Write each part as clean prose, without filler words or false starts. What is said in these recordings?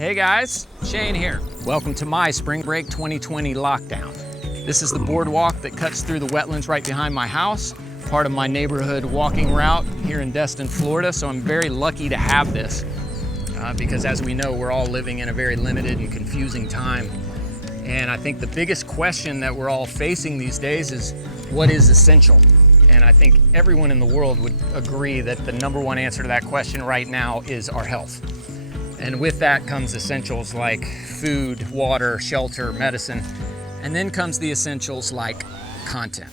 Hey guys, Shane here. Welcome to my Spring Break 2020 lockdown. This is the boardwalk that cuts through the wetlands right behind my house, part of my neighborhood walking route here in Destin, Florida, so I'm very lucky to have this because as we know, we're all living in a very limited and confusing time. And I think the biggest question that we're all facing these days is what is essential? And I think everyone in the world would agree that the number one answer to that question right now is our health. And with that comes essentials like food, water, shelter, medicine, and then comes the essentials like content.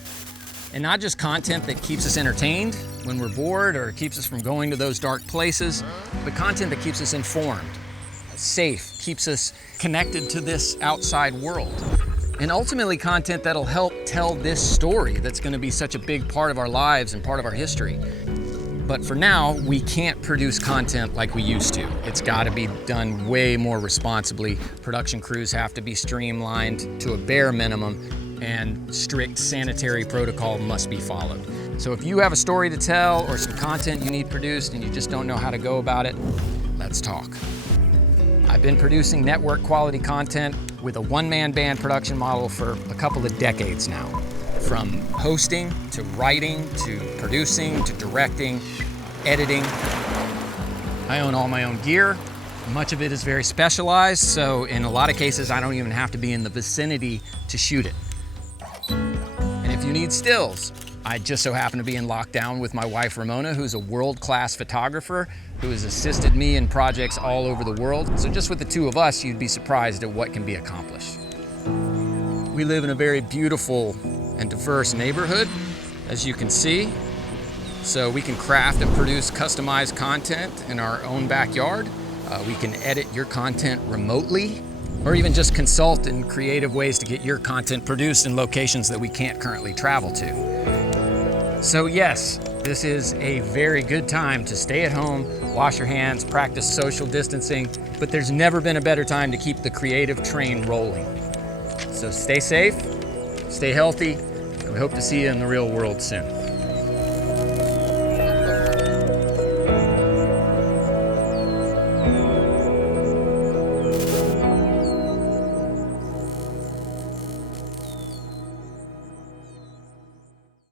And not just content that keeps us entertained when we're bored or keeps us from going to those dark places, but content that keeps us informed, safe, keeps us connected to this outside world. And ultimately content that'll help tell this story that's going to be such a big part of our lives and part of our history. But for now, we can't produce content like we used to. It's got to be done way more responsibly. Production crews have to be streamlined to a bare minimum, and strict sanitary protocol must be followed. So if you have a story to tell or some content you need produced and you just don't know how to go about it, let's talk. I've been producing network quality content with a one-man band production model for a couple of decades now. From hosting, to writing, to producing, to directing, editing. I own all my own gear. Much of it is very specialized, so in a lot of cases, I don't even have to be in the vicinity to shoot it. And if you need stills, I just so happen to be in lockdown with my wife, Ramona, who's a world-class photographer who has assisted me in projects all over the world. So just with the two of us, you'd be surprised at what can be accomplished. We live in a very beautiful and diverse neighborhood, as you can see. So we can craft and produce customized content in our own backyard. We can edit your content remotely, or even just consult in creative ways to get your content produced in locations that we can't currently travel to. So yes, this is a very good time to stay at home, wash your hands, practice social distancing, but there's never been a better time to keep the creative train rolling. So stay safe, stay healthy, and we hope to see you in the real world soon.